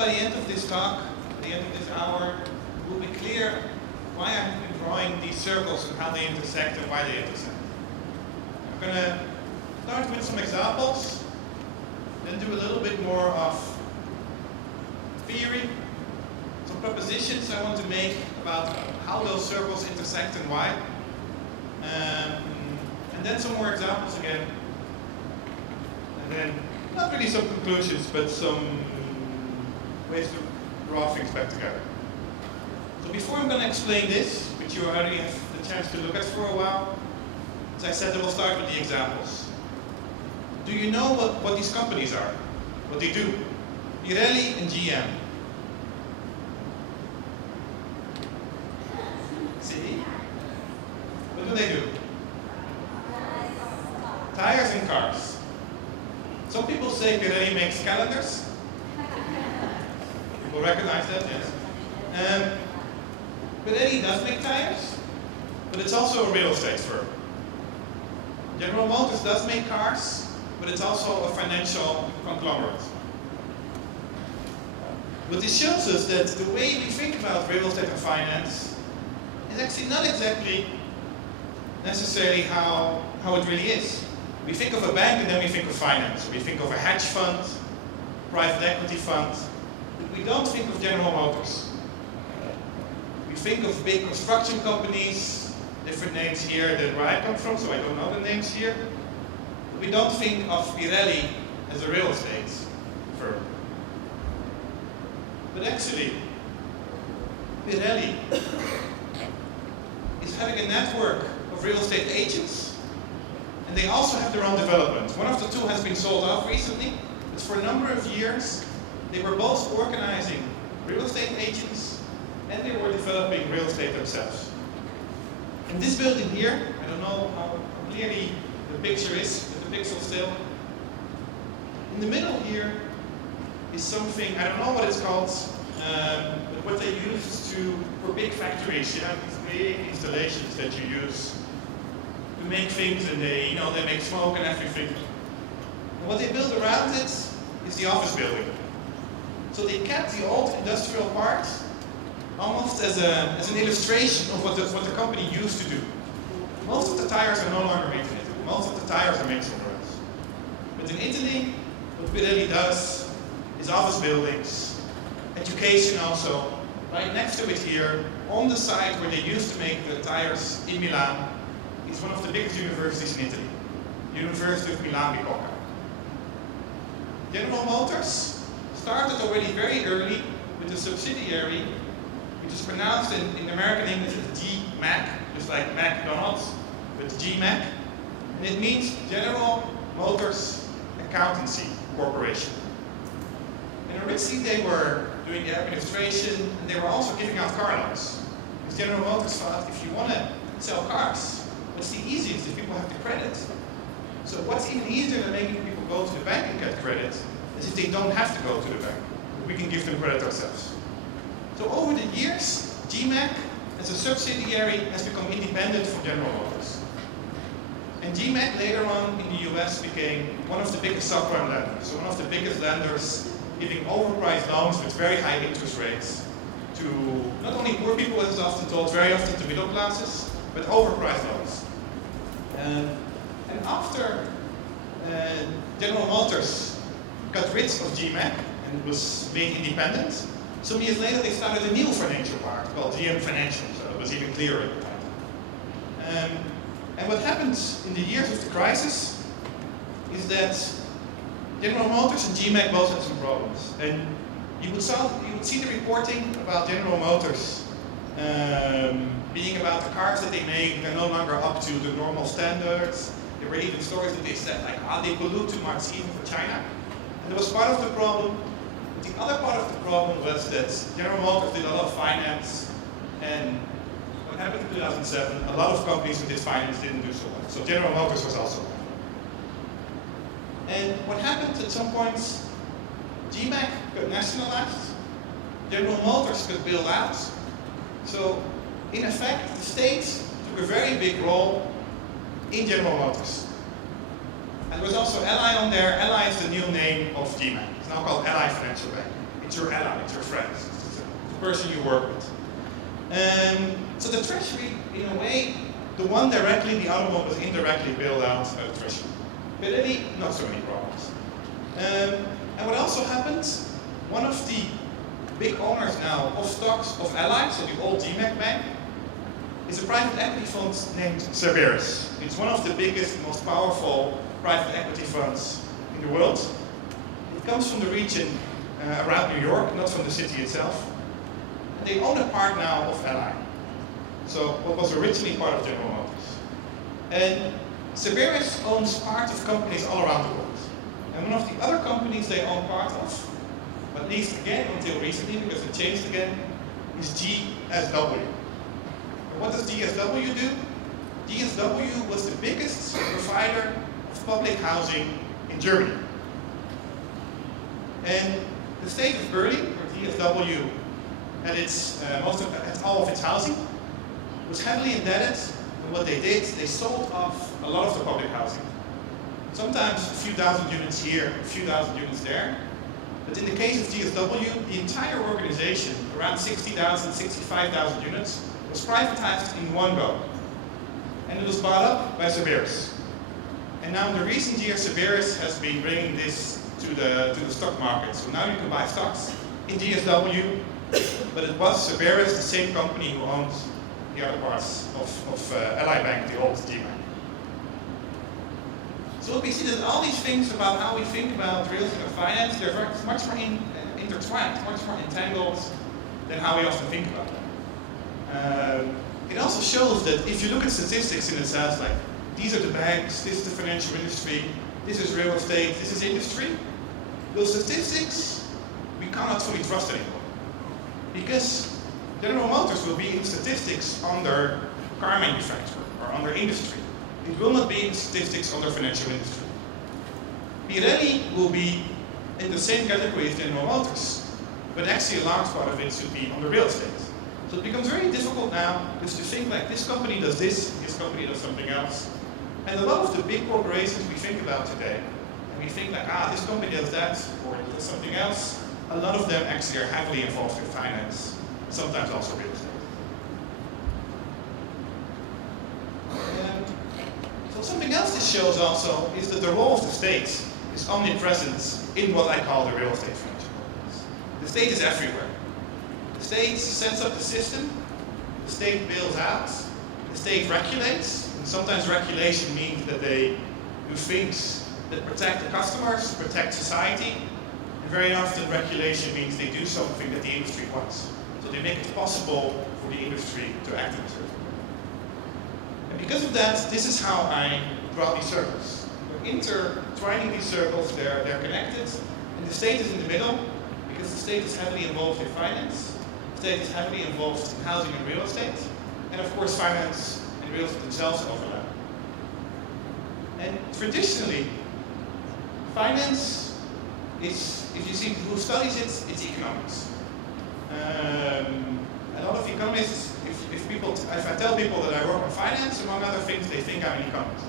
by the end of this talk, at the end of this hour, it will be clear why I've been drawing these circles and how they intersect and why they intersect. I'm going to start with some examples, then do a little bit more of theory, some propositions I want to make about how those circles intersect and why. And then some more examples again. And then, not really some conclusions, but some ways to draw things back together. So before I'm going to explain this, which you already have the chance to look at for a while, as I said, I will start with the examples. Do you know what these companies are? What they do? Pirelli and GM. See? What do they do? Tires and cars. Some people say Pirelli makes calendars. People recognize that, yes. Pirelli does make tires, but it's also a real estate firm. General Motors does make cars, but it's also a financial conglomerate. What this shows us that the way we think about real estate and finance is actually not exactly necessarily how it really is. We think of a bank and then we think of finance. We think of a hedge fund, private equity fund, but we don't think of General Motors. We think of big construction companies, different names here than where I come from, so I don't know the names here. But we don't think of Pirelli as a real estate firm. But actually, Pirelli is having a network of real estate agents, and they also have their own development. One of the two has been sold off recently, but for a number of years, they were both organizing real estate agents, and they were developing real estate themselves. In this building here, I don't know how clearly the picture is, with the pixel still. In the middle here is something, I don't know what it's called, but what they use for big factories, you have these big installations that you use to make things, and they make smoke and everything. And what they build around it is the office building. So they kept the old industrial part almost as an illustration of what the company used to do. Most of the tires are no longer made in Italy. Most of the tires are made somewhere else. But in Italy, what Pirelli does is office buildings, education also. Right next to it here, on the site where they used to make the tires in Milan, is one of the biggest universities in Italy, University of Milan Bicocca. General Motors started already very early with a subsidiary which is pronounced in American English as GMAC, just like McDonald's, but GMAC. And it means General Motors Accountancy Corporation. And originally they were doing the administration, and they were also giving out car loans. Because General Motors thought, if you want to sell cars, what's the easiest if people have the credit? So what's even easier than making people go to the bank and get credit is if they don't have to go to the bank. We can give them credit ourselves. So over the years, GMAC as a subsidiary has become independent from General Motors. And GMAC later on in the US became one of the biggest subprime lenders. So one of the biggest lenders giving overpriced loans with very high interest rates to not only poor people, as is often told, very often to middle classes, but overpriced loans. And after General Motors got rid of GMAC and was being independent, some years later they started a new financial part called GM Financial, so it was even clearer at the time. And what happened in the years of the crisis is that General Motors and GMAC both had some problems. And you would see the reporting about General Motors being about the cars that they make, they're no longer up to the normal standards. There were even stories that they said, like, they pollute too much even for China. And that was part of the problem. But the other part of the problem was that General Motors did a lot of finance, and what happened in 2007, a lot of companies who did finance didn't do so well. So General Motors was also one. And what happened at some points, GMAC got nationalized, General Motors got bailed out. So in effect, the state took a very big role in General Motors. And there was also Ally on there. Ally is the new name of GMAC. It's now called Ally Financial Bank. It It's your ally, it's your friend, it's the person you work with. So the treasury, in a way, the one directly, the other one was indirectly bailed out by the treasury. But really, not so many problems. And what also happened, one of the big owners now of stocks of Ally, so the old GMAC bank, is a private equity fund named Cerberus. It's one of the biggest, most powerful private equity funds in the world. It comes from the region around New York, not from the city itself. And they own a part now of Ally. So what was originally part of General Motors. And Cerberus owns part of companies all around the world. And one of the other companies they own part of, at least again until recently, because it changed again, is GSW. And what does GSW do? GSW was the biggest provider of public housing in Germany. And the state of Berlin, where GSW had all of its housing, was heavily indebted. And what they did, they sold off a lot of the public housing. Sometimes a few thousand units here, a few thousand units there. But in the case of GSW, the entire organization, around 60,000, 65,000 units, was privatized in one go. And it was bought up by Cerberus. And now in the recent years, Cerberus has been bringing this to the stock market. So now you can buy stocks in GSW, but it was Cerberus, the same company who owns the other parts of Ally Bank, the old GMAC. So we see that all these things about how we think about real estate and finance, they're much more intertwined, much more entangled than how we often think about them. It also shows that if you look at statistics in a sense, like these are the banks, this is the financial industry, this is real estate, this is industry, those statistics we cannot fully trust anymore. Because General Motors will be in statistics under car manufacturer or under industry. It will not be in statistics under financial industry. Pirelli will be in the same category as General Motors, but actually a large part of it should be under real estate. So it becomes very difficult now just to think like this company does this company does something else. And a lot of the big corporations we think about today, and we think like, this company does that, or it does something else, a lot of them actually are heavily involved in finance, sometimes also real estate. So something else this shows also is that the role of the state is omnipresent in what I call the real estate financial markets. The state is everywhere. The state sets up the system, the state bails out, the state regulates, and sometimes regulation means that they do things that protect the customers, protect society, and very often regulation means they do something that the industry wants. So they make it possible for the industry to act in a certain way. And because of that, this is how I draw these circles. We're intertwining these circles, they're connected, and the state is in the middle, because the state is heavily involved in finance, the state is heavily involved in housing and real estate, and of course finance and real estate themselves overlap. And traditionally, finance is, if you see who studies it, it's economics. A lot of economists, if I tell people that I work on finance, among other things, they think I'm an economist.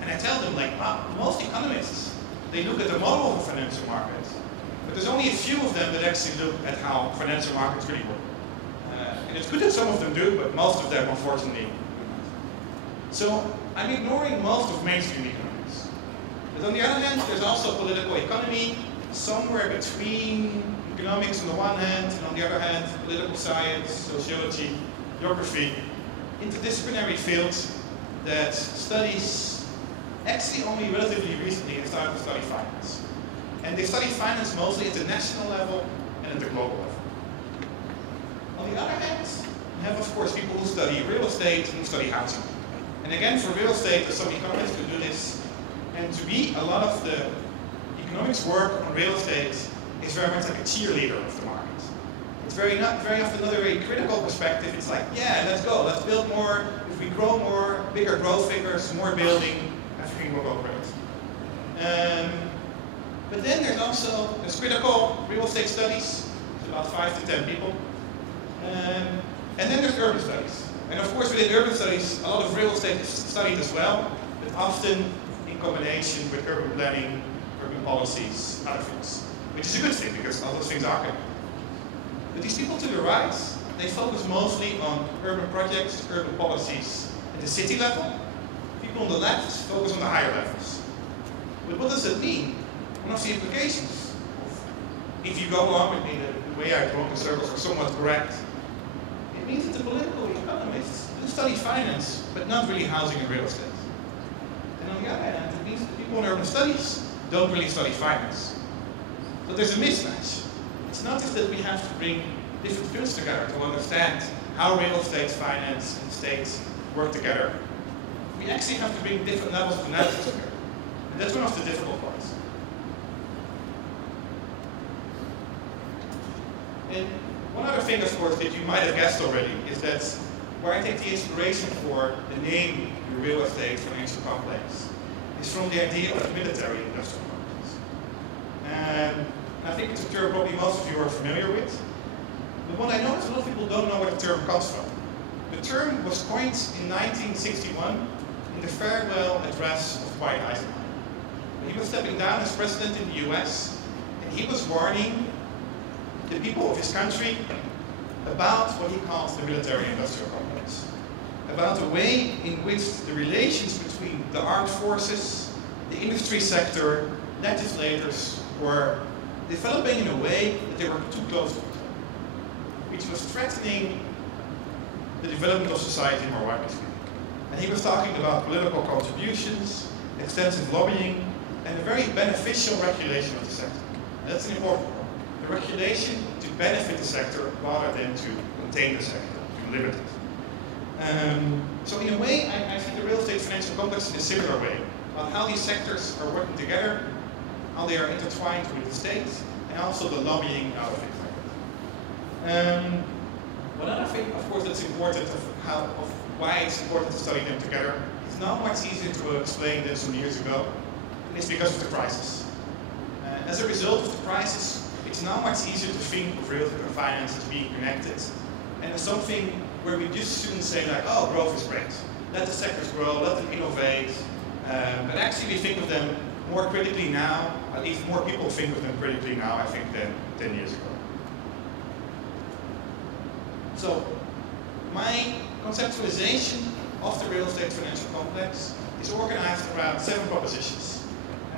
And I tell them, like, most economists, they look at the model of the financial market, but there's only a few of them that actually look at how financial markets really work. And it's good that some of them do, but most of them, unfortunately, do not. So I'm ignoring most of mainstream economics. But on the other hand, there's also political economy, somewhere between economics on the one hand, and on the other hand, political science, sociology, geography, interdisciplinary fields that studies, actually only relatively recently, they started to study finance. And they study finance mostly at the national level and at the global level. On the other hand, you have, of course, people who study real estate and who study housing. And again, for real estate, there's some economists who do this. And to me, a lot of the economics work on real estate is very much like a cheerleader of the market. It's very often not a very critical perspective. It's like, yeah, let's go, let's build more. If we grow more, bigger growth figures, more building, everything will go great. But then there's critical real estate studies. It's about 5 to 10 people. And then there's urban studies. And of course, within urban studies, a lot of real estate is studied as well, but often in combination with urban planning, urban policies, other things. Which is a good thing, because all those things are connected. But these people to the right, they focus mostly on urban projects, urban policies at the city level. People on the left focus on the higher levels. But what does that mean? One of the implications, if you go along with me, the way I draw the circles are somewhat correct, it means that the political economists do study finance, but not really housing and real estate. And on the other hand, it means that people in urban studies don't really study finance. So there's a mismatch. It's not just that we have to bring different fields together to understand how real estate, finance, and states work together. We actually have to bring different levels of analysis together. And that's one of the difficult parts. And one other thing, of course, that you might have guessed already is that where I take the inspiration for the name the real estate financial complex is from the idea of military industrial complex. And I think it's a term probably most of you are familiar with. But what I know is a lot of people don't know where the term comes from. The term was coined in 1961 in the farewell address of Dwight Eisenhower. He was stepping down as president in the US, and he was warning the people of his country about what he calls the military-industrial complex, about the way in which the relations between the armed forces, the industry sector, legislators were developing in a way that they were too close to each other, which was threatening the development of society more widely speaking. And he was talking about political contributions, extensive lobbying, and a very beneficial regulation of the sector. And that's an important one. The regulation to benefit the sector rather than to contain the sector, to limit it. So in a way, I see the real estate financial complex in a similar way, about how these sectors are working together, how they are intertwined with the state, and also the lobbying out of things like that. One other thing, of course, that's important of why it's important to study them together, it's not much easier to explain than some years ago, and it's because of the crisis. As a result of the crisis, it's now much easier to think of real estate and finance as being connected, and as something where we just shouldn't say like, oh, growth is great. Let the sectors grow, let them innovate, but actually we think of them more critically now, at least more people think of them critically now, I think, than 10 years ago. So, my conceptualization of the real estate financial complex is organized around 7 propositions.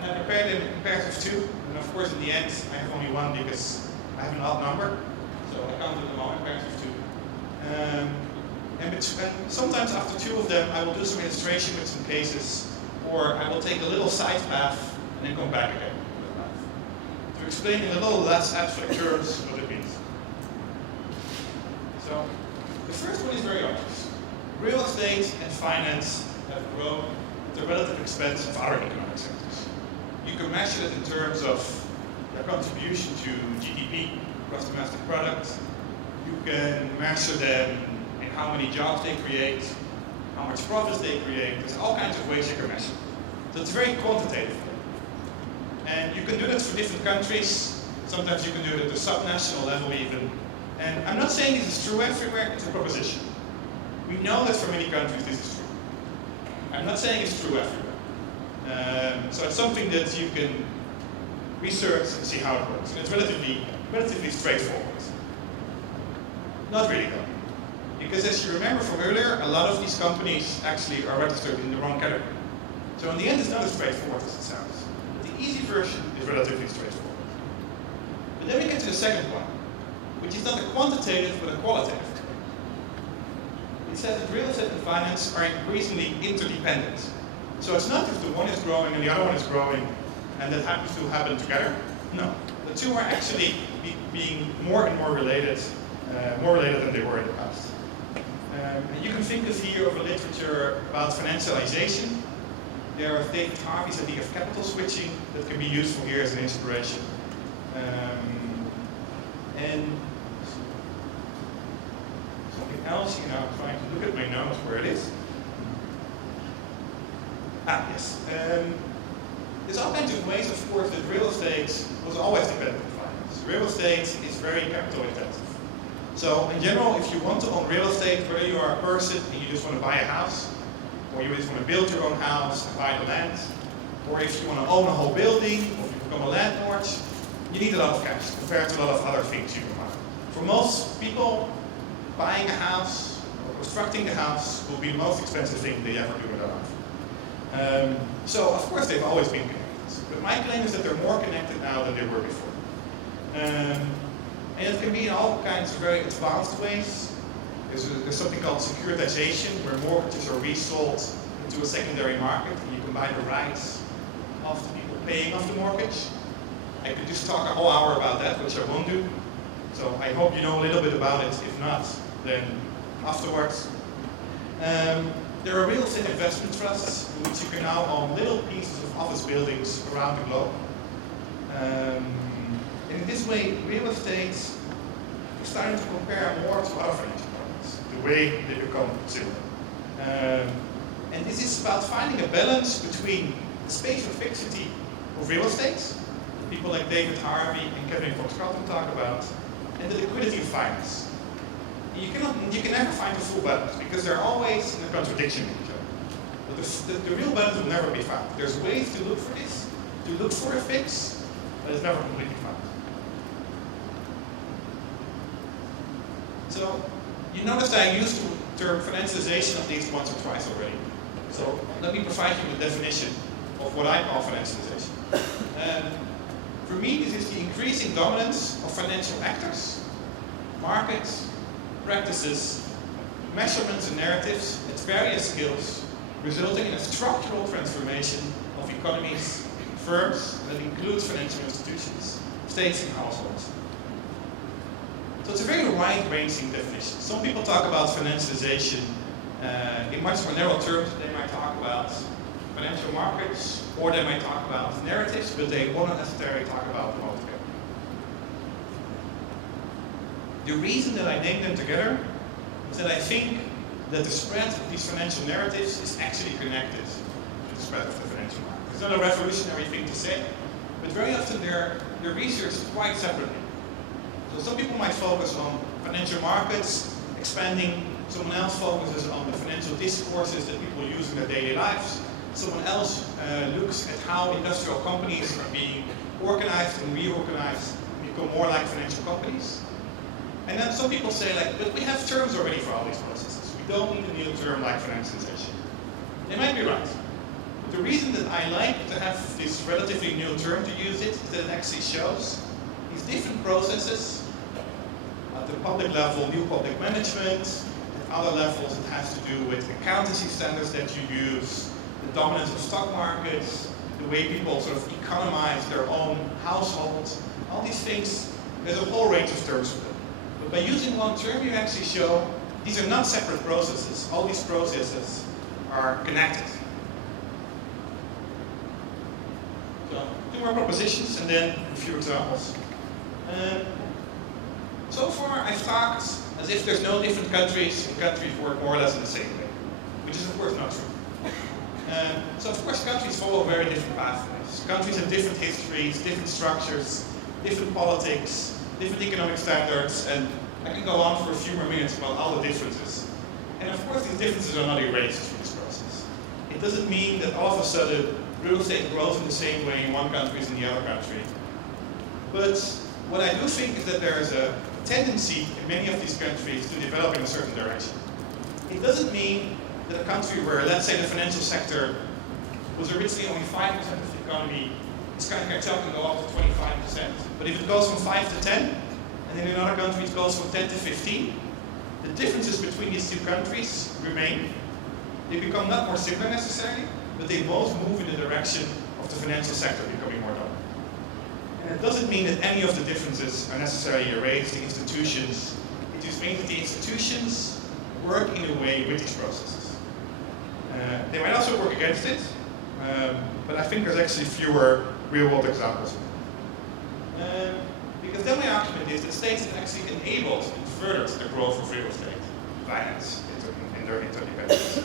And I prepared them in pairs of 2, and of course in the end I have only 1 because I have an odd number, so I counted them all in pairs of 2. And sometimes after 2 of them I will do some illustration with some cases, or I will take a little side path and then come back again to the path to explain in a little less abstract terms what it means. So, the first one is very obvious. Real estate and finance have grown at the relative expense of other economic sectors. You can measure it in terms of their contribution to GDP, gross domestic product. You can measure them in how many jobs they create, how much profits they create. There's all kinds of ways you can measure. So it's very quantitative. And you can do that for different countries. Sometimes you can do it at the subnational level even. And I'm not saying this is true everywhere, it's a proposition. We know that for many countries this is true. I'm not saying it's true everywhere. So it's something that you can research and see how it works. And it's relatively straightforward. Not really though. Because as you remember from earlier, a lot of these companies actually are registered in the wrong category. So in the end it's not as straightforward as it sounds. But the easy version is relatively straightforward. But then we get to the second one, which is not a quantitative but a qualitative. It says that real estate and finance are increasingly interdependent. So it's not just the one is growing and the other one is growing and that happens to happen together. No, the two are actually being more and more related than they were in the past. And you can think of here of a literature about financialization. There is David Harvey's idea of capital switching that can be useful here as an inspiration. And something else, I'm trying to look at my notes where it is. Yes. There's all kinds of ways, of course, that real estate was always dependent on finance. Real estate is very capital intensive. So in general, if you want to own real estate, whether you are a person and you just want to buy a house, or you just want to build your own house and buy the land, or if you want to own a whole building, or if you become a landlord, you need a lot of cash compared to a lot of other things you can buy. For most people, buying a house or constructing a house will be the most expensive thing they ever do in their life. So of course they've always been connected, but my claim is that they're more connected now than they were before. And it can be in all kinds of very advanced ways. There's something called securitization, where mortgages are resold into a secondary market, and you can buy the rights of the people paying off the mortgage. I could just talk a whole hour about that, which I won't do. So I hope you know a little bit about it. If not, then afterwards. There are real estate investment trusts in which you can now own little pieces of office buildings around the globe. And in this way, real estate is starting to compare more to other financial products, the way they become consumer. And this is about finding a balance between the space of fixity of real estate, people like David Harvey and Kevin Fox-Carlton talk about, and the liquidity of finance. You can never find a full balance because they're always in a contradiction with each other. But the real balance will never be found. There's ways to look for this, to look for a fix, but it's never completely found. So you notice that I used the term financialization at least once or twice already. So let me provide you with a definition of what I call financialization. For me, this is the increasing dominance of financial actors, markets, practices, measurements and narratives at various scales, resulting in a structural transformation of economies, firms, that includes financial institutions, states and households. So it's a very wide-ranging definition. Some people talk about financialization in much more narrow terms. They might talk about financial markets, or they might talk about narratives, but they won't necessarily talk about them all together. The reason that I named them together is that I think that the spread of these financial narratives is actually connected to the spread of the financial market. It's not a revolutionary thing to say, but very often they're researched quite separately. So some people might focus on financial markets expanding, someone else focuses on the financial discourses that people use in their daily lives, someone else looks at how industrial companies are being organized and reorganized and become more like financial companies. And then some people say, like, but we have terms already for all these processes. We don't need a new term like financialization. They might be right. But the reason that I like to have this relatively new term to use it is that it actually shows these different processes at the public level, new public management, at other levels it has to do with accountancy standards that you use, the dominance of stock markets, the way people sort of economize their own households, all these things, there's a whole range of terms for them. But by using one term, you actually show these are not separate processes. All these processes are connected. So, two more propositions and then a few examples. So far, I've talked as if there's no different countries, and countries work more or less in the same way, which is of course not true. So of course, countries follow very different pathways. Countries have different histories, different structures, different politics, different economic standards, and I can go on for a few more minutes about all the differences. And of course, these differences are not erased from this process. It doesn't mean that all of a sudden real estate grows in the same way in one country as in the other country. But what I do think is that there is a tendency in many of these countries to develop in a certain direction. It doesn't mean that a country where, let's say, the financial sector was originally only 5% of the economy, this kind of cartel can go up to 25%. But if it goes from 5 to 10, and then in other countries it goes from 10 to 15, the differences between these two countries remain. They become not more similar necessarily, but they both move in the direction of the financial sector becoming more dominant. And it doesn't mean that any of the differences are necessarily erased. The institutions, it just means that the institutions work in a way with these processes. They might also work against it, but I think there's actually fewer real-world examples. Because then my argument is that states have actually enabled and furthered the growth of real estate finance in their interdependence.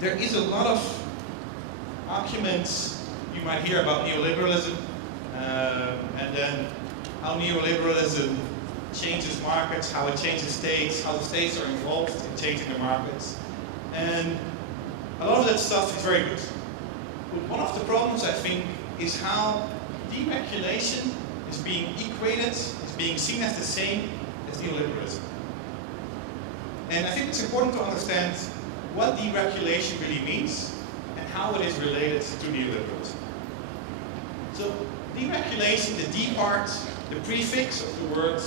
There is a lot of arguments you might hear about neoliberalism, and then how neoliberalism changes markets, how it changes states, how the states are involved in changing the markets. And a lot of that stuff is very good. But one of the problems, I think, is how deregulation is being equated being seen as the same as neoliberalism. And I think it's important to understand what deregulation really means and how it is related to neoliberalism. So deregulation, the D part, the prefix of the word,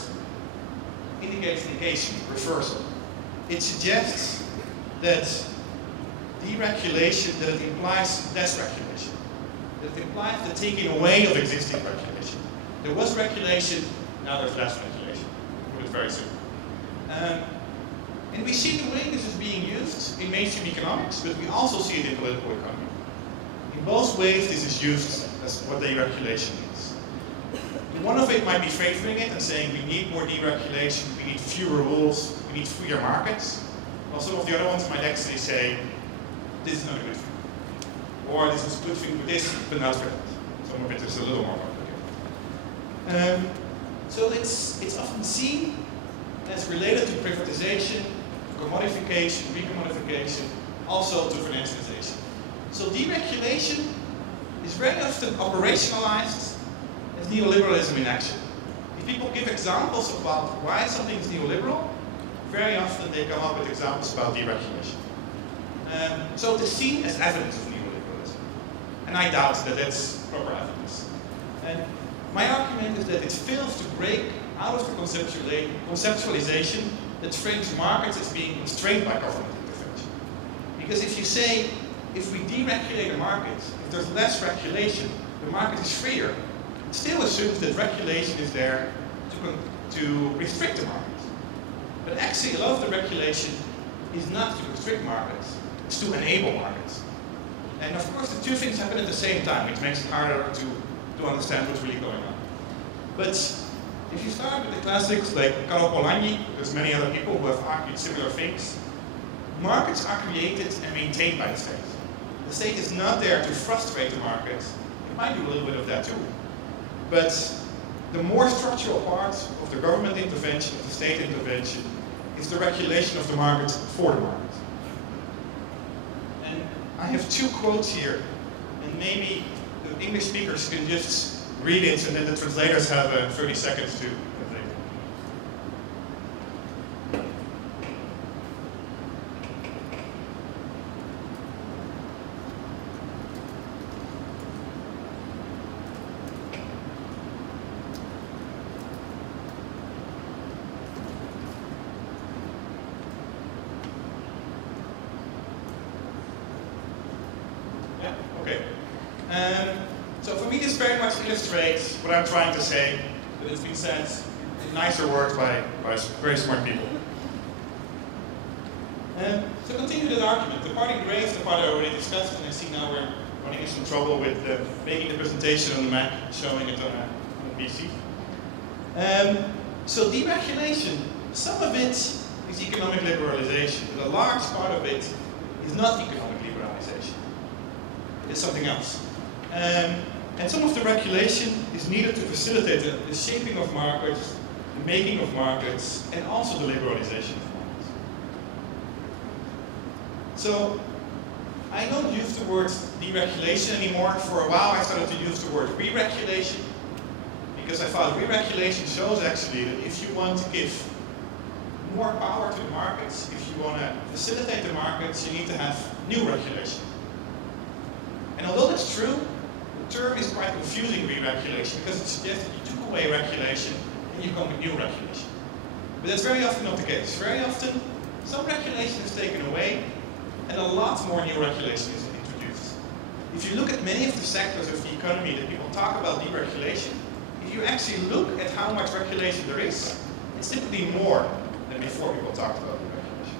indicates negation, reversal. It suggests that deregulation, that it implies less regulation. That it implies the taking away of existing regulation. There was regulation, now there's less regulation. To put it very simple. And we see the way this is being used in mainstream economics, but we also see it in political economy. In both ways, this is used as what deregulation means. One of it might be favoring it and saying we need more deregulation, we need fewer rules, we need freer markets. While some of the other ones might actually say this is not a good thing. Or this is a good thing for this, but not for that. Some of it is a little more complicated. So it's often seen as related to privatization, to commodification, recommodification, also to financialization. So deregulation is very often operationalized as neoliberalism in action. If people give examples about why something is neoliberal, very often they come up with examples about deregulation. So it is seen as evidence of neoliberalism. And I doubt that that's proper evidence. And my argument is that it fails to break out of the conceptualization that frames markets as being constrained by government intervention. Because if you say, if we deregulate a market, if there's less regulation, the market is freer, it still assumes that regulation is there to restrict the market. But actually, a lot of the regulation is not to restrict markets, it's to enable markets. And of course, the two things happen at the same time, which makes it harder to understand what's really going on. But if you start with the classics like Karol Polanyi, there's many other people who have argued similar things, markets are created and maintained by the state. The state is not there to frustrate the market. It might do a little bit of that too. But the more structural part of the government intervention, of the state intervention, is the regulation of the market for the market. And I have two quotes here, and maybe the English speakers can just read it, and then the translators have 30 seconds to translate. Yeah, okay. So for me, this very much illustrates what I'm trying to say, but it's been said in nicer words by very smart people. To continue that argument, the part in gray is the part I already discussed, and I see now we're running into some trouble with making the presentation on the Mac, showing it on a PC. So deregulation, some of it is economic liberalization, but a large part of it is not economic liberalization. It is something else. And some of the regulation is needed to facilitate the shaping of markets, the making of markets, and also the liberalization of markets. So, I don't use the word deregulation anymore. For a while I started to use the word re-regulation, because I thought re-regulation shows actually that if you want to give more power to the markets, if you want to facilitate the markets, you need to have new regulation. And although that's true, the term is quite confusing, re-regulation, because it suggests that you took away regulation and you come with new regulation. But that's very often not the case. Very often, some regulation is taken away and a lot more new regulation is introduced. If you look at many of the sectors of the economy that people talk about deregulation, if you actually look at how much regulation there is, it's typically more than before people talked about deregulation.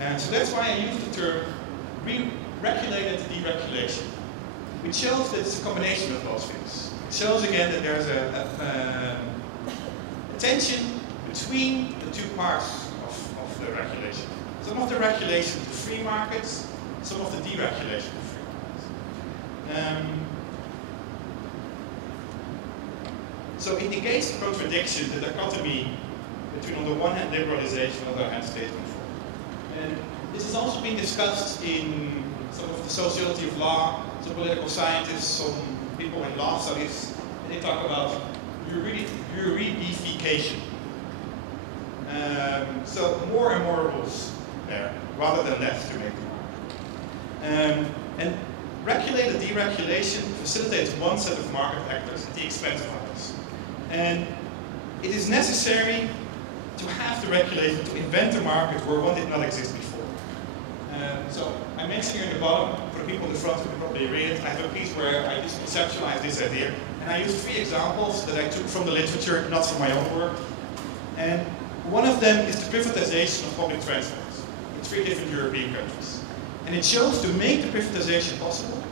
And so that's why I use the term regulated deregulation, which shows that it's a combination of those things. It shows again that there's a tension between the two parts of the regulation. Some of the regulation to free markets, some of the deregulation to free markets. So it negates the contradiction, the dichotomy between, on the one hand, liberalization, on the other hand, state control. And this has also been discussed in some of the sociology of law, some political scientists, some people in law studies, and they talk about Euridification. So more and more rules there, rather than less to make the market. And regulated deregulation facilitates one set of market actors at the expense of others. And it is necessary to have the regulator to invent a market where one did not exist before. So I mentioned here in the bottom, for the people in the front who can probably read it, I have a piece where I just conceptualized this idea. And I used 3 examples that I took from the literature, not from my own work. And one of them is the privatization of public transports in 3 different European countries. And it shows to make the privatization possible,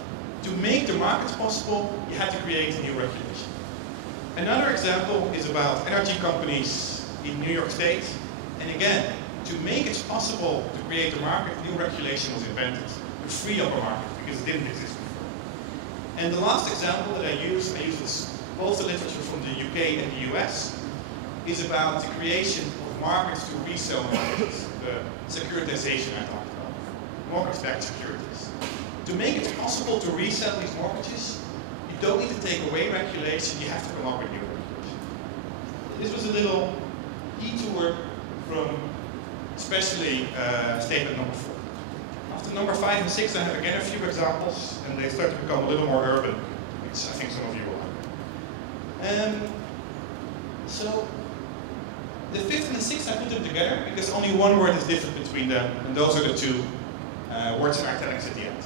to make the markets possible, you had to create a new regulation. Another example is about energy companies in New York State. And again, to make it possible to create a market, new regulation was invented to free up a market because it didn't exist before. And the last example that I use both the literature from the UK and the US, is about the creation of markets to resell mortgages, the securitization I talked about, mortgage-backed securities. To make it possible to resell these mortgages, you don't need to take away regulation, you have to come up with new regulation. This was a little detour from especially statement number 4. After number 5 and 6, I have again a few examples, and they start to become a little more urban, which I think some of you will like. So, the 5th and the 6th, I put them together because only one word is different between them, and those are the 2 words in italics at the end.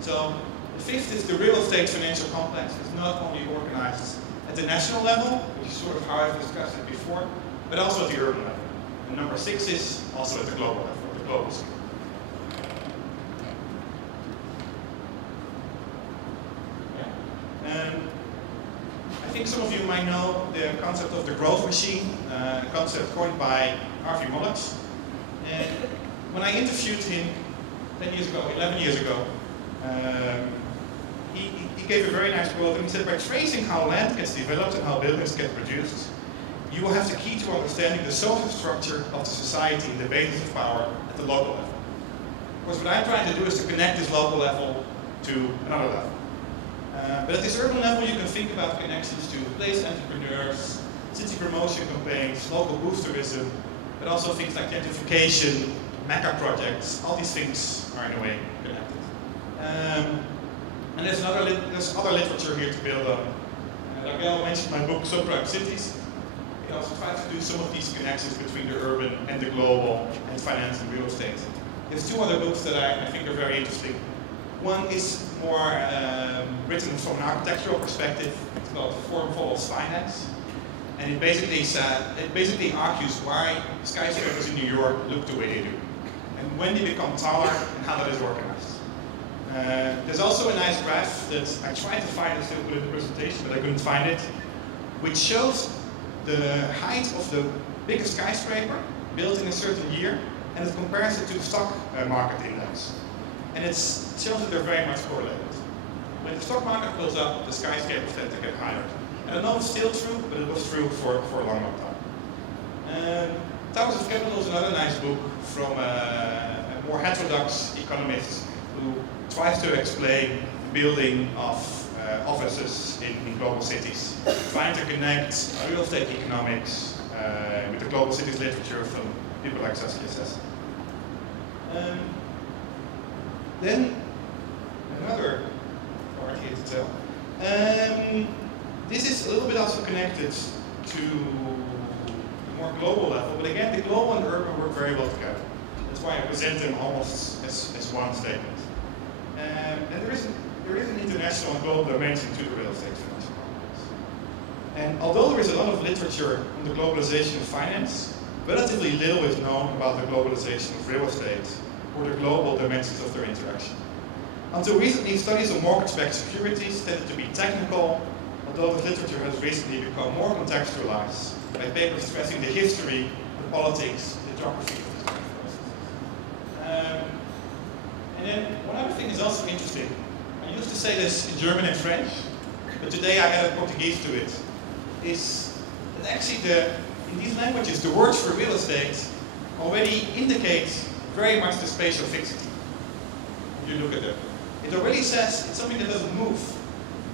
So, the 5th is the real estate financial complex. It's not only organized at the national level, which is sort of how I've discussed it before, but also at the urban level. And number 6 is also at the global level, the global scale. I think some of you might know the concept of the growth machine, a concept coined by Harvey Mullins. And when I interviewed him 10 years ago, 11 years ago, he gave a very nice quote, and he said, by tracing how land gets developed and how buildings get produced, you will have the key to understanding the social structure of the society and the basis of power at the local level. Of course, what I'm trying to do is to connect this local level to another level. But at this urban level, you can think about connections to place entrepreneurs, city promotion campaigns, local boosterism, but also things like gentrification, mecca projects. All these things are in a way connected. And there's other literature here to build on. Raquel mentioned my book, Subprime Cities. It also tries to do some of these connections between the urban and the global and finance and real estate. There's 2 other books that I think are very interesting. One is more written from an architectural perspective. It's called Form Follows Finance. And it basically argues why skyscrapers in New York look the way they do. And when they become taller and how that is organized. There's also a nice graph that I tried to find and still put in the presentation, but I couldn't find it, which shows the height of the biggest skyscraper built in a certain year, and it compares it to the stock market index. And it shows that they're very much correlated. When the stock market goes up, the skyscrapers tend to get higher. I don't know if it's still true, but it was true for a long, long time. Towers of Capital is another nice book from a more heterodox economist who tries to explain the building of offices in global cities, trying to connect real estate economics with the global cities literature from people like Saskia Sassen. Then another part here to tell. This is a little bit also connected to the more global level, but again, the global and urban work very well together. That's why I present them almost as one statement. And there is an international and global dimension to the real estate financial complex. And although there is a lot of literature on the globalization of finance, relatively little is known about the globalization of real estate or the global dimensions of their interaction. Until recently, studies of mortgage-backed securities tended to be technical, although this literature has recently become more contextualized by papers stressing the history, the politics, the geography of this kind of process. And then one other thing is also interesting. I used to say this in German and French, but today I added Portuguese to it. Is that actually in these languages, the words for real estate already indicate very much the spatial fixity. If you look at them. It already says it's something that doesn't move.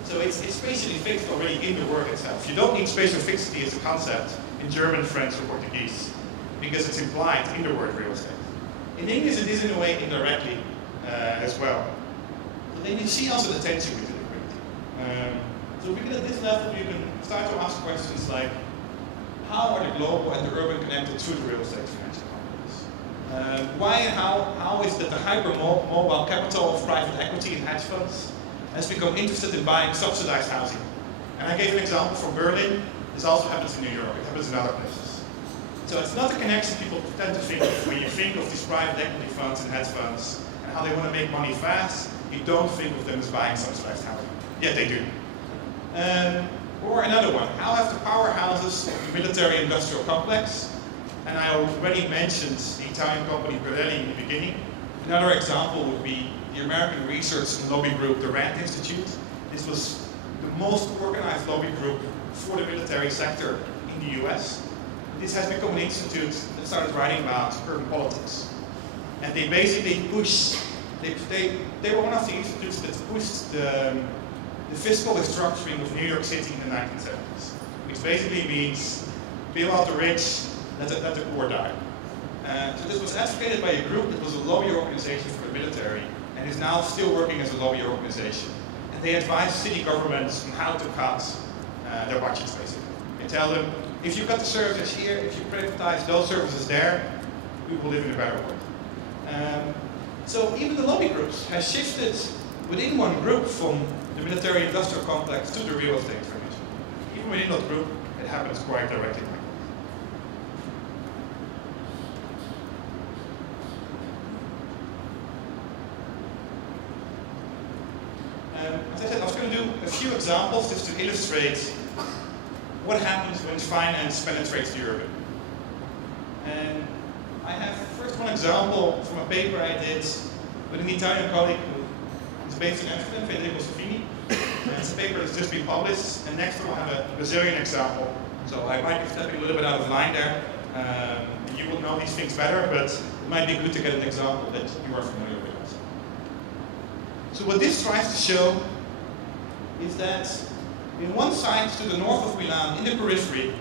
So it's spatially fixed already in the work itself. You don't need spatial fixity as a concept in German, French, or Portuguese, because it's implied in the word real estate. In English, it is in a way indirectly as well. But then you see also the tension with liquidity. So we at this level, you can start to ask questions like, how are the global and the urban connected to the real estate financial companies? Why and how is that the hyper-mobile capital of private equity and hedge funds has become interested in buying subsidized housing? And I gave an example from Berlin. This also happens in New York. It happens in other places. So it's not the connection people tend to think of when you think of these private equity funds and hedge funds and how they want to make money fast. You don't think of them as buying subsidized housing. Yet they do. Or another one, how have the powerhouses of the military-industrial complex, and I already mentioned the Italian company Pirelli in the beginning. Another example would be the American research and lobby group, the RAND Institute. This was the most organized lobby group for the military sector in the US. This has become an institute that started writing about urban politics. And they basically pushed, they were one of the institutes that pushed the fiscal restructuring of New York City in the 1970s, which basically means bail out the rich, let the poor die. So this was advocated by a group that was a lobby organization for the military and is now still working as a lobby organization. And they advise city governments on how to cut their budgets, basically. They tell them, if you cut the services here, if you privatize those services there, we will live in a better world. So even the lobby groups have shifted within one group from the military-industrial complex to the real estate financial. Even within that group, it happens quite directly. As I said, I was going to do a few examples just to illustrate what happens when finance penetrates the urban. And I have first one example from a paper I did with an Italian colleague who is based in Amsterdam, Federico Sofini. It's a paper that's just been published, and next we'll have a Brazilian example. So I might be stepping a little bit out of line there. You will know these things better, but it might be good to get an example that you are familiar with. So what this tries to show is that in one site to the north of Milan, in the periphery,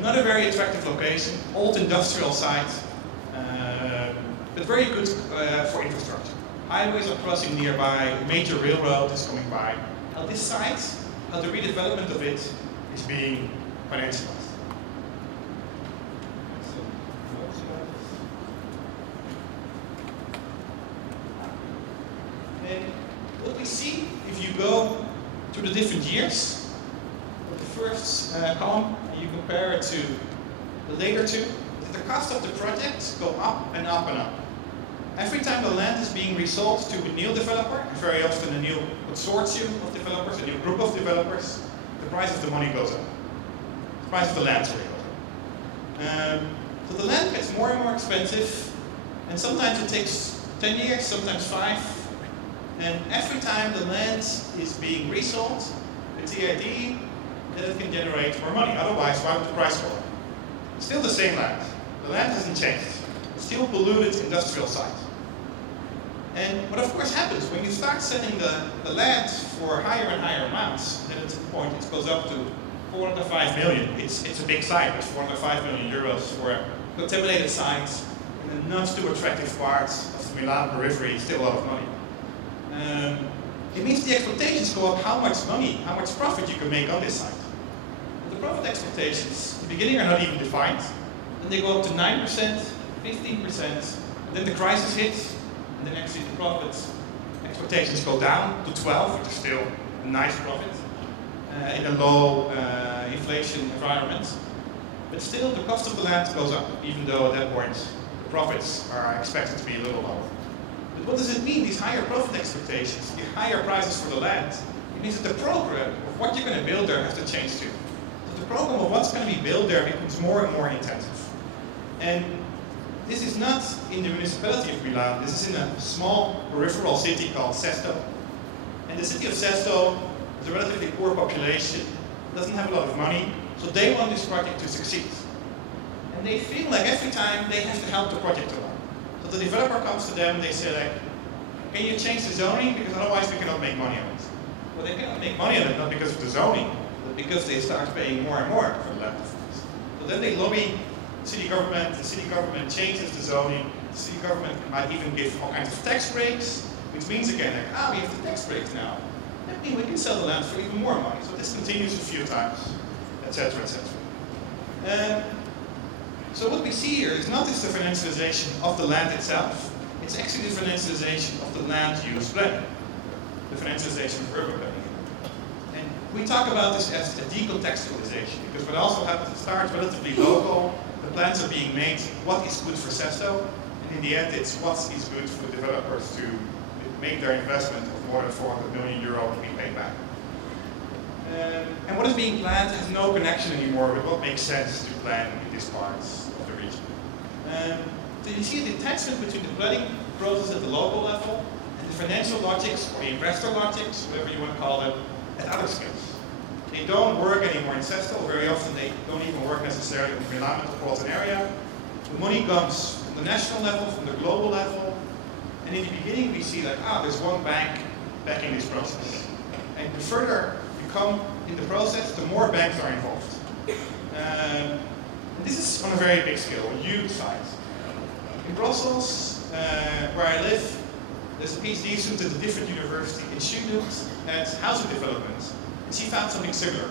not a very attractive location, old industrial site, but very good for infrastructure. Highways are crossing nearby, a major railroad is coming by. Now this site, how the redevelopment of it is being financialized. And what we see, if you go to the different years, with the first column, and you compare it to the later two, that the cost of the projects go up and up and up. Every time the land is being resold to a new developer, and very often a new consortium of developers, a new group of developers, the price of the money goes up. The price of the land, sorry, goes up. So the land gets more and more expensive, and sometimes it takes 10 years, sometimes 5. And every time the land is being resold, it's the idea that it can generate more money. Otherwise, why would the price go up? It's still the same land. The land hasn't changed. It's still polluted industrial site. And what of course happens when you start selling the land for higher and higher amounts, then at some point it goes up to 405 million. It's a big site, but 405 million euros for a contaminated site in a not too attractive part of the Milan periphery is still a lot of money. It means the expectations go up how much money, how much profit you can make on this site. But the profit expectations, in the beginning, are not even defined. Then they go up to 9%, 15%, then the crisis hits, and then actually the profit expectations go down to 12, which is still a nice profit in a low inflation environment. But still, the cost of the land goes up, even though at that point the profits are expected to be a little lower. But what does it mean, these higher profit expectations, the higher prices for the land? It means that the program of what you're going to build there has to change too. So the program of what's going to be built there becomes more and more intensive. And this is not in the municipality of Milan, this is in a small peripheral city called Sesto. And the city of Sesto has a relatively poor population, doesn't have a lot of money, so they want this project to succeed. And they feel like every time they have to help the project along. So the developer comes to them and they say like, can you change the zoning because otherwise we cannot make money on it. Well, they cannot make money on it, not because of the zoning, but because they start paying more and more for the land defense. So then they lobby city government, the city government changes the zoning, the city government might even give all kinds of tax breaks, which means again, like, we have the tax breaks now. That means we can sell the land for even more money. So this continues a few times, etc., etc. So what we see here is not just the financialization of the land itself, it's actually the financialization of the land use planning, the financialization of urban planning. And we talk about this as a decontextualization, because what also happens, it starts relatively local, the plans are being made, what is good for Sesto, and in the end it's what is good for developers to make their investment of more than 400 million euro to be paid back. And what is being planned has no connection anymore with what makes sense to plan in these parts of the region. So you see a detachment between the planning process at the local level and the financial logics or the investor logics, whatever you want to call them, at other scales. They don't work anymore in Sesto. Very often they don't even work necessarily in the Milan metropolitan area. The money comes from the national level, from the global level. And in the beginning we see like, there's one bank backing this process. And the further you come in the process, the more banks are involved. And this is on a very big scale, a huge size. In Brussels, where I live, there's a PhD student at a different university, and she looked at housing development. And she found something similar.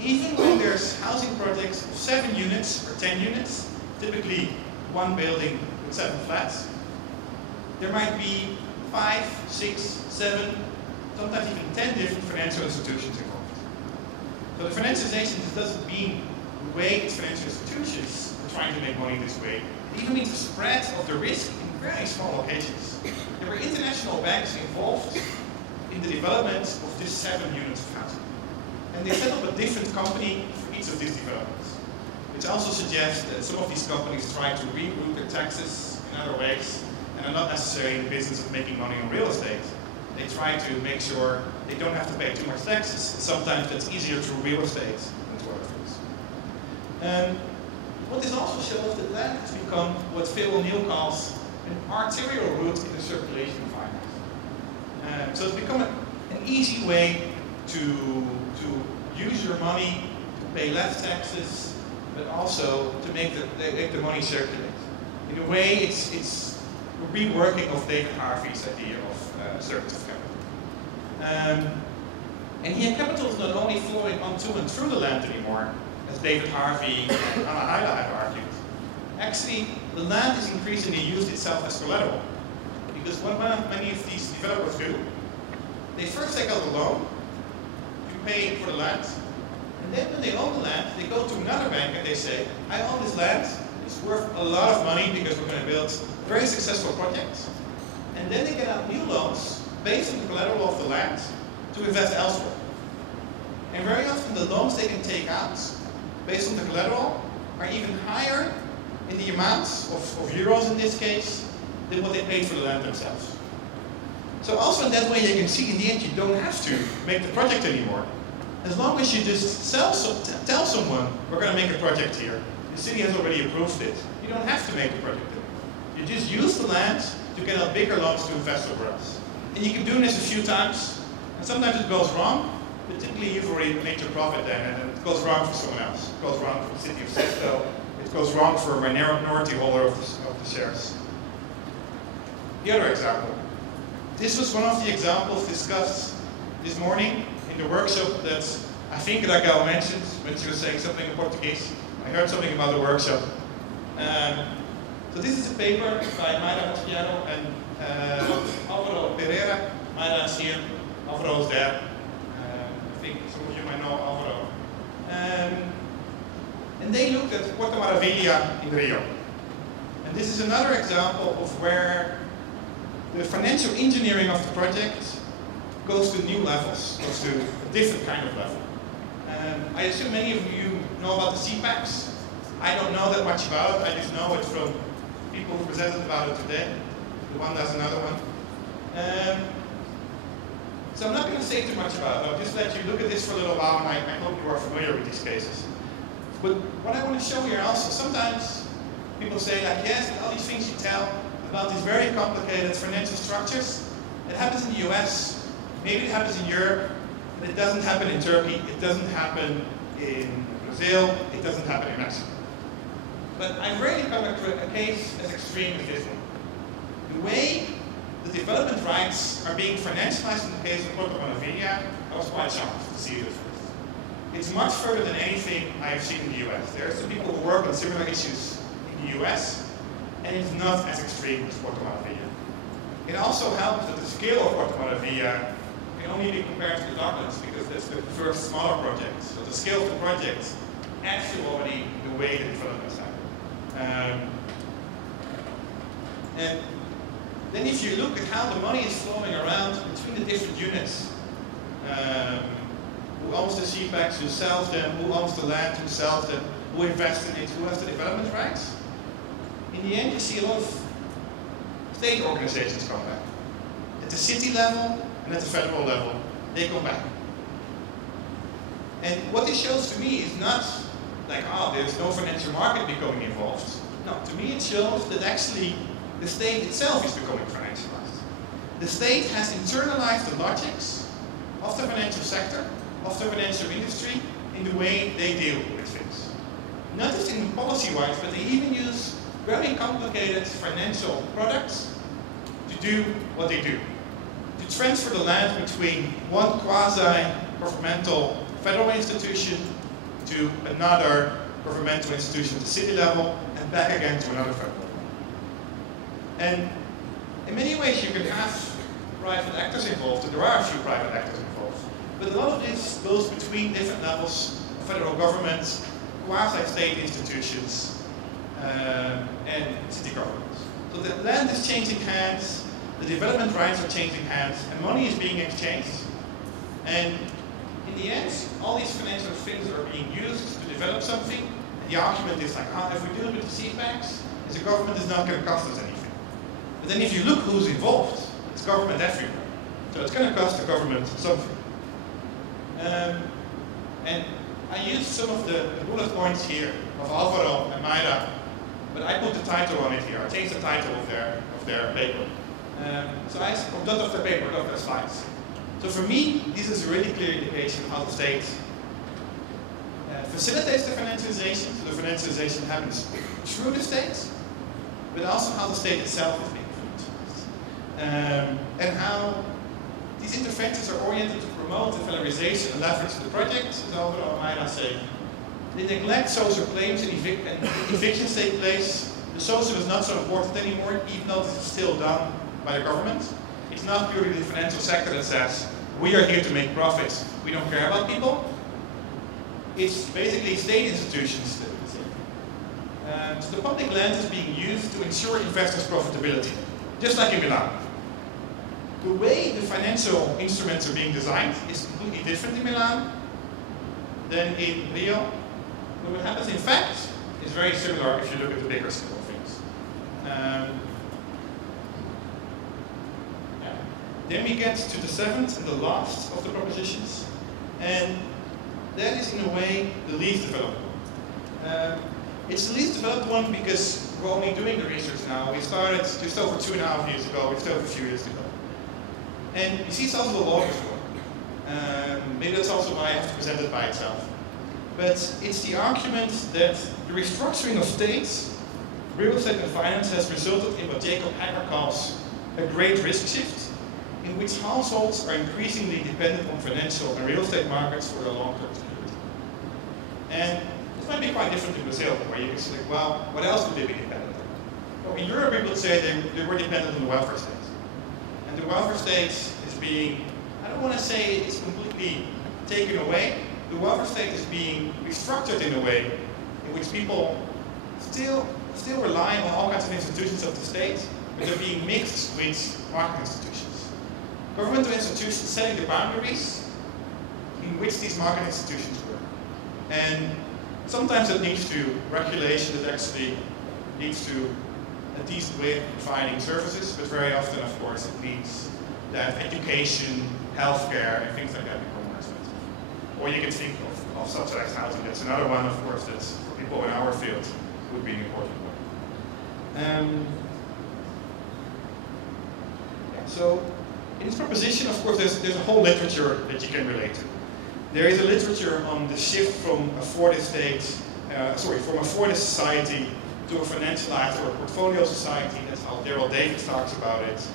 Even when there's housing projects of 7 units or 10 units, typically one building with 7 flats, there might be 5, 6, 7, sometimes even 10 different financial institutions involved. So the financialization doesn't mean the way it's financial institutions are trying to make money this way. It even means the spread of the risk in very small locations. There were international banks involved in the development of these 7 units of housing. And they set up a different company for each of these developments. Which also suggests that some of these companies try to reroute their taxes in other ways and are not necessarily in the business of making money on real estate. They try to make sure they don't have to pay too much taxes. Sometimes that's easier through real estate than through other things. What this also shows that land has become what Phil O'Neill calls an arterial route in the circulation of finance. So it's become an easy way to use your money to pay less taxes, but also to make the money circulate. In a way, it's a reworking of David Harvey's idea of circuits of capital. And here capital is not only flowing onto and through the land anymore, as David Harvey and Anna Heide have argued. Actually, the land is increasingly used itself as collateral. Because what many of these developers do, they first take out a loan to pay for the land, and then when they own the land, they go to another bank and they say, I own this land, it's worth a lot of money because we're going to build a very successful project. And then they get out new loans based on the collateral of the land to invest elsewhere. And very often the loans they can take out based on the collateral are even higher in the amounts of euros in this case than what they paid for the land themselves. So also in that way you can see in the end you don't have to make the project anymore. As long as you just tell someone, we're going to make a project here. The city has already approved it. You don't have to make the project anymore. You just use the land to get out bigger loans to invest somewhere else. And you can do this a few times, and sometimes it goes wrong, but typically you've already made your profit then, and it goes wrong for someone else. It goes wrong for the city of Sesto. It goes wrong for a minority holder of the shares. The other example. This was one of the examples discussed this morning in the workshop that I think Raquel mentioned when she was saying something in Portuguese. I heard something about the workshop. So this is a paper by Mayra Mosquiano and Álvaro Pereira. Mayra is here, Álvaro is there. I think some of you might know Álvaro. And they looked at Porto Maravilha in Rio. And this is another example of where the financial engineering of the project goes to new levels, goes to a different kind of level. I assume many of you know about the CPACs. I don't know that much about it, I just know it from people who presented about it today. The one does another one. So I'm not going to say too much about it, I'll just let you look at this for a little while, and I hope you are familiar with these cases. But what I want to show here also, sometimes people say like, yes, all these things you tell about these very complicated financial structures, it happens in the US, maybe it happens in Europe, But it doesn't happen in Turkey, it doesn't happen in Brazil, it doesn't happen in Mexico. But I've rarely come across a case as extreme as this one. The way the development rights are being financialized in the case of Puerto Montevideo, I was quite shocked to see this first. It's much further than anything I have seen in the US. There are some people who work on similar issues in the US, and it's not as extreme as Puerto Montevideo. It also helps that the scale of Puerto Montevideo can only be compared to the Docklands because that's the first smaller project. So the scale of the project adds to already the way the developments happen. And then if you look at how the money is flowing around between the different units, who owns the CPACs, who sells them, who owns the land, who sells them, who invests in it, who has the development rights, in the end you see a lot of state organizations come back. At the city level and at the federal level, they come back. And what this shows to me is not like, oh, there's no financial market becoming involved. No, to me it shows that actually the state itself is becoming financialized. The state has internalized the logics of the financial sector, of the financial industry, in the way they deal with things. Not just in policy-wise, but they even use very complicated financial products to do what they do. To transfer the land between one quasi-governmental federal institution to another governmental institution at the city level, and back again to another federal level. And in many ways you can have private actors involved, and there are a few private actors involved. But a lot of this goes between different levels of federal governments, quasi-state institutions, and city governments. So the land is changing hands, the development rights are changing hands, and money is being exchanged. And in the end, all these financial things are being used to develop something. And the argument is like, if we deal with the CPACs, the government is not going to cost us anything. But then if you look who's involved, it's government everywhere. So it's going to cost the government something. And I used some of the bullet points here of Alvaro and Mayra, but I put the title on it here. I changed the title of their paper. Not of their paper, not of their slides. So for me, this is a really clear indication of how the state facilitates the financialization. So the financialization happens through the state, but also how the state itself is being financialized. And how these interventions are oriented to promote the valorization and leverage of the project, as Alvaro and Mayra say. They neglect social claims and evictions take place. The social is not so important anymore, even though this is still done by the government. It's not purely the financial sector that says, we are here to make profits, we don't care about people. It's basically state institutions that do it. So the public land is being used to ensure investors' profitability, just like in Milan. The way the financial instruments are being designed is completely different in Milan than in Rio. But what happens in fact is very similar if you look at the bigger scale of things. Then we get to the seventh and the last of the propositions, and that is in a way the least developed one. It's the least developed one because we're only doing the research now. We started just over 2.5 years ago, just over a few years ago. And you see it's also the longest one. Maybe that's also why I have to present it by itself. But it's the argument that the restructuring of states, real estate and finance has resulted in what Jacob Hacker calls a great risk shift, in which households are increasingly dependent on financial and real estate markets for their long-term security. And this might be quite different in Brazil, where you can say, well, what else would they be dependent on? Well, in Europe, we would say they were dependent on the welfare state. And the welfare state is being, I don't want to say it's completely taken away. The welfare state is being restructured in a way in which people still rely on all kinds of institutions of the state, but they're being mixed with market institutions. Governmental institutions setting the boundaries in which these market institutions work. And sometimes it leads to regulation that actually leads to a decent way of providing services, but very often, of course, it means that education, healthcare, and things like that become more expensive. Or you can think of subsidized housing. That's another one, of course, that's for people in our field would be an important one. So in this proposition, of course, there's a whole literature that you can relate to. There is a literature on the shift from a Fordist society to a financialized or a portfolio society. That's how Daryl Davis talks about it.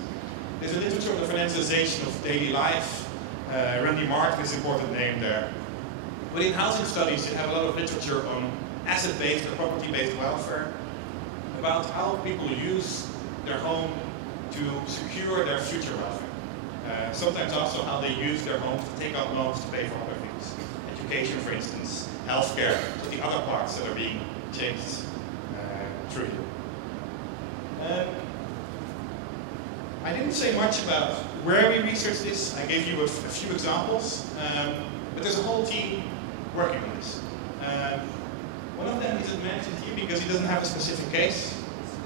There's a literature on the financialization of daily life. Randy Martin is an important name there. But in housing studies, you have a lot of literature on asset-based or property-based welfare, about how people use their home to secure their future welfare. Sometimes also how they use their homes to take out loans to pay for other things. Education, for instance, healthcare, so the other parts that are being changed through here. I didn't say much about where we researched this. I gave you a few examples, but there's a whole team working on this. One of them isn't mentioned here because he doesn't have a specific case.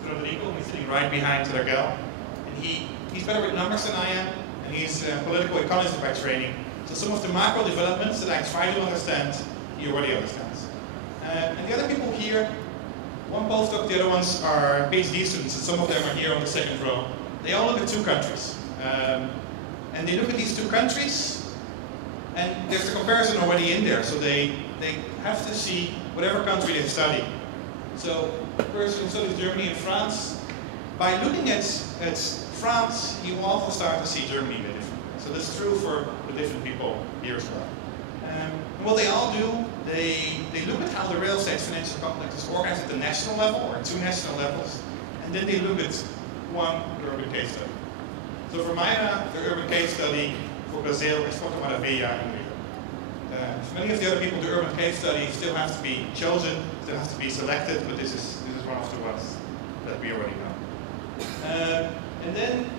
Rodrigo, he's sitting right behind Teragel, and he's better with numbers than I am, and he's a political economist by training. So some of the macro developments that I try to understand, he already understands. And the other people here, one postdoc, the other ones are PhD students, and some of them are here on the second row. They all look at two countries. And they look at these two countries, and there's the comparison already in there, so they have to see whatever country they study. So the person who studies Germany and France, by looking at France, you will also start to see Germany in a different way. So that's true for the different people here as well. And what they all do, they look at how the real estate financial complex is organized at the national level, or two national levels, and then they look at one urban case study. So for Mayra, the urban case study for Brazil is Porto Maravilha in Rio. For many of the other people, the urban case study still has to be chosen, still has to be selected, but this is one of the ones that we already know. And then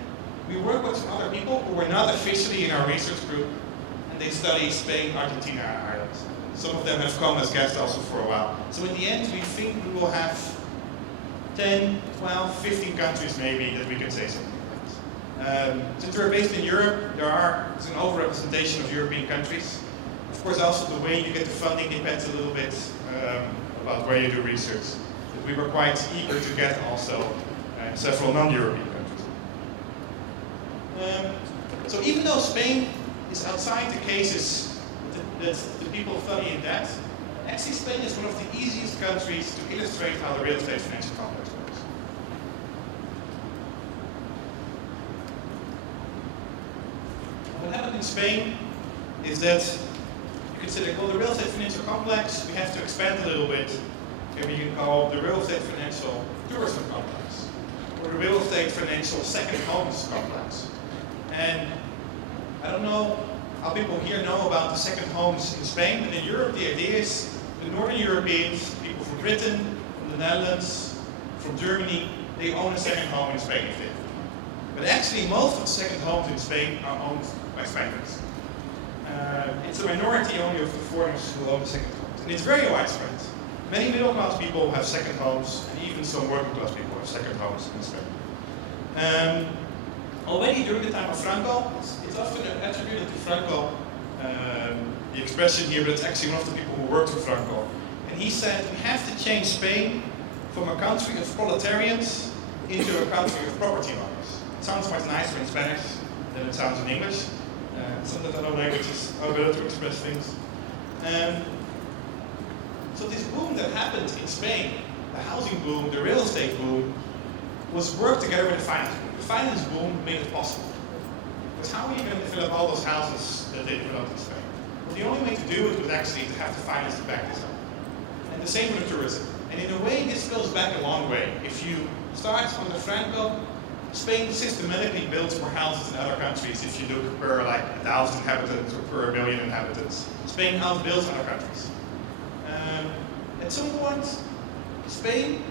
we work with some other people who were not officially in our research group, and they study Spain, Argentina, and Ireland. Some of them have come as guests also for a while. So in the end, we think we will have 10, 12, 15 countries maybe that we can say something about. Since we're based in Europe, there's an overrepresentation of European countries. Of course, also the way you get the funding depends a little bit about where you do research. But we were quite eager to get also several non-European countries. So even though Spain is outside the cases that the people study in depth, actually Spain is one of the easiest countries to illustrate how the real estate financial complex works. What happened in Spain is that you could say, well, the real estate financial complex, we have to expand a little bit, and we can call the real estate financial tourism complex, or the real estate financial second homes complex. And I don't know how people here know about the second homes in Spain, but in Europe the idea is the Northern Europeans, people from Britain, from the Netherlands, from Germany, they own a second home in Spain if they have. But actually most of the second homes in Spain are owned by Spaniards. It's a minority only of the foreigners who own the second homes. And it's very widespread. Many middle-class people have second homes, and even some working-class people have second homes in Spain. Already during the time of Franco, it's often attributed to Franco, the expression here, but it's actually one of the people who worked for Franco. And he said, we have to change Spain from a country of proletarians into a country of property owners. It sounds much nicer in Spanish than it sounds in English. Sometimes other languages are better to express things. So this boom that happened in Spain, the housing boom, the real estate boom, was worked together with the finance boom. The finance boom made it possible. Because how are you going to develop all those houses that they developed in Spain? Well, the only way to do it was actually to have the finance to back this up. And the same with tourism. And in a way, this goes back a long way. If you start under Franco, Spain systematically builds more houses than other countries. If you look per like 1,000 inhabitants or per 1 million inhabitants, Spain outbuilds other countries. At some point, Spain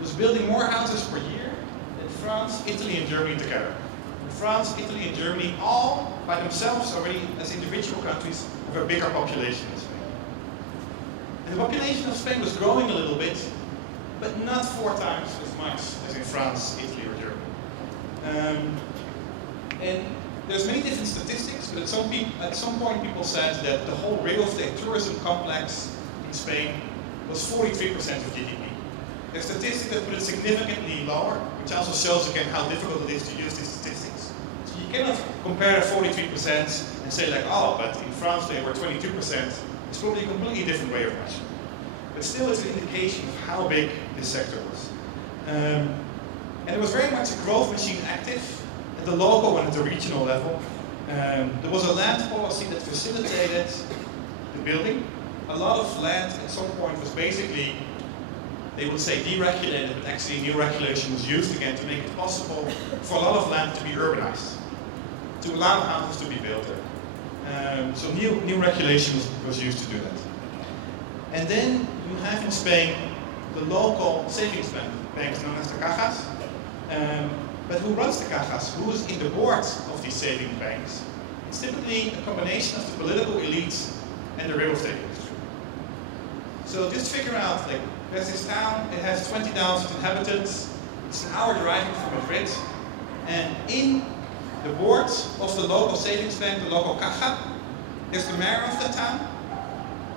was building more houses per year than France, Italy, and Germany together. And France, Italy, and Germany all by themselves already as individual countries have a bigger population than Spain. And the population of Spain was growing a little bit, but not 4 times as much as in France, Italy, or Germany. And there's many different statistics, but at some point people said that the whole real estate tourism complex in Spain was 43% of GDP. There's statistics that put it significantly lower, which also shows again how difficult it is to use these statistics. It's So you cannot compare 43% and say like, oh, but in France they were 22%. It's probably a completely different way of measuring. But still it's an indication of how big this sector was. And it was very much a growth machine active at the local and at the regional level. There was a land policy that facilitated the building. A lot of land at some point was basically, they would say deregulated, but actually new regulation was used again to make it possible for a lot of land to be urbanized, to allow houses to be built there. So new regulation was used to do that. And then you have in Spain the local savings banks known as the cajas. But who runs the cajas? Who is in the board of these savings banks? It's typically a combination of the political elites and the real estate industry. So just figure out, like, there's this town, it has 20,000 inhabitants, it's an hour driving from Madrid, and in the board of the local savings bank, the local caja, there's the mayor of the town,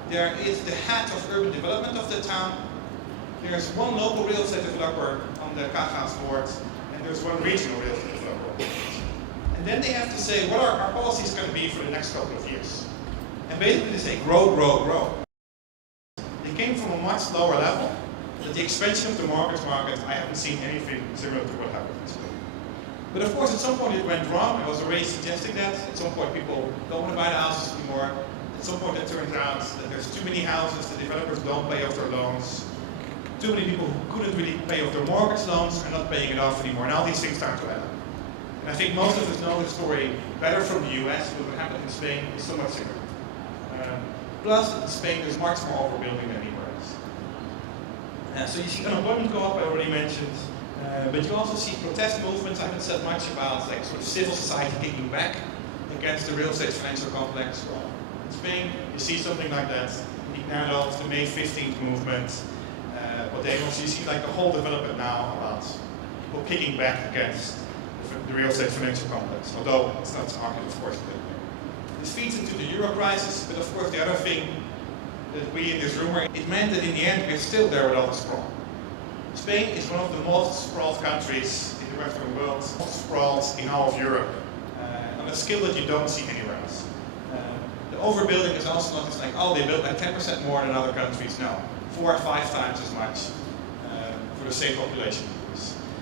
there is the head of urban development of the town, there's one local real estate developer on the caja's board, and there's one regional real estate developer. And then they have to say, what are our policies going to be for the next couple of years? And basically they say, grow, grow, grow. They came from a much lower level, but the expansion of the mortgage market, I haven't seen anything similar to what happened in Spain. But of course, at some point it went wrong. I was already suggesting that. At some point people don't want to buy the houses anymore. At some point it turned out that there's too many houses, the developers don't pay off their loans. Too many people who couldn't really pay off their mortgage loans are not paying it off anymore. Now these things start to add up. And I think most of us know the story better from the US, but what happened in Spain is somewhat similar. Plus, in Spain there's much more overbuilding than anywhere else. So you see unemployment go up, I already mentioned. But you also see protest movements. I haven't said much about like sort of civil society kicking back against the real estate financial complex. Well, in Spain, you see something like that. In the Netherlands, the May 15th movement. But they also you see like the whole development now about people kicking back against the real estate financial complex. Although it's not argued, of course. This feeds into the euro crisis, but of course the other thing that we in this room are, it meant that in the end we're still there with all the sprawl. Spain is one of the most sprawled countries in the Western world, most sprawled in all of Europe, on a scale that you don't see anywhere else. The overbuilding is also not just like, oh, they built like 10% more than other countries. No, 4 or 5 times as much for the same population.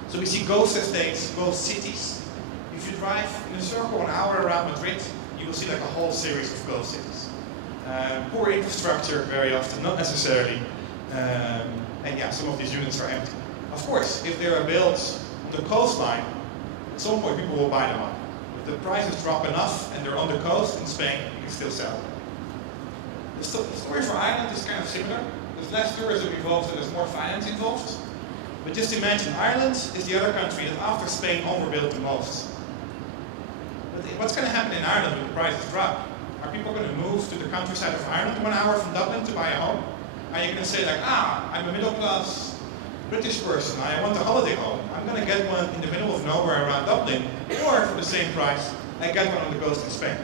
So we see ghost estates, ghost cities. If you drive in a circle an hour around Madrid, you will see like a whole series of ghost cities. Poor infrastructure very often, not necessarily. And yeah, some of these units are empty. Of course, if they are built on the coastline, at some point people will buy them up. If the prices drop enough and they're on the coast in Spain, you can still sell them. The story for Ireland is kind of similar. There's less tourism involved and there's more finance involved. But just imagine, Ireland is the other country that after Spain overbuilt the most. But what's going to happen in Ireland when the prices drop? Are people going to move to the countryside of Ireland 1 hour from Dublin to buy a home? Are you going to say like, I'm a middle class British person, I want a holiday home. I'm going to get one in the middle of nowhere around Dublin, or for the same price, I get one on the coast in Spain.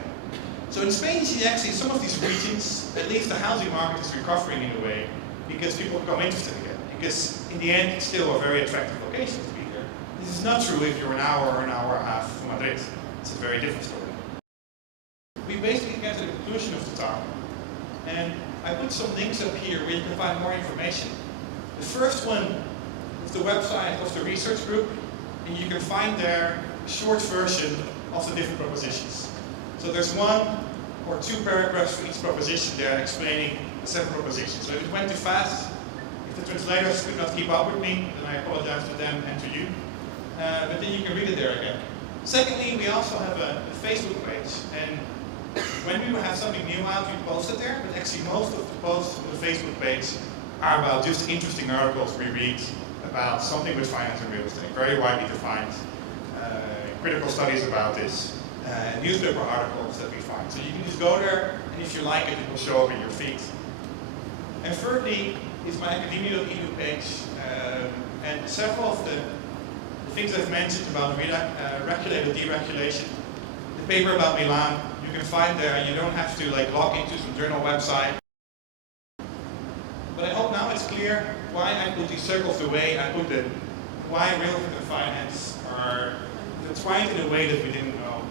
So in Spain you see actually some of these regions, at least the housing market is recovering in a way, because people become interested again. Because in the end, it's still a very attractive location to be there. This is not true if you're an hour or an hour and a half from Madrid. It's a very different story. We basically get to the conclusion of the talk, and I put some links up here where you can find more information. The first one is the website of the research group, and you can find there a short version of the different propositions. So there's 1 or 2 paragraphs for each proposition there explaining the 7 propositions. So if it went too fast, if the translators could not keep up with me, then I apologize to them and to you. But then you can read it there again. Secondly, we also have a Facebook page, and when we have something new out, we post it there, but actually most of the posts on the Facebook page are about just interesting articles we read about something with finance and real estate, very widely defined, critical studies about this, newspaper articles that we find. So you can just go there, and if you like it, it will show up in your feed. And thirdly, is my academia.edu page, and several of the things I've mentioned about regulated deregulation, the paper about Milan, you can find there. You don't have to like log into some journal website. But I hope now it's clear why I put these circles the way I put them, why real estate and finance are intertwined in a way that we didn't know.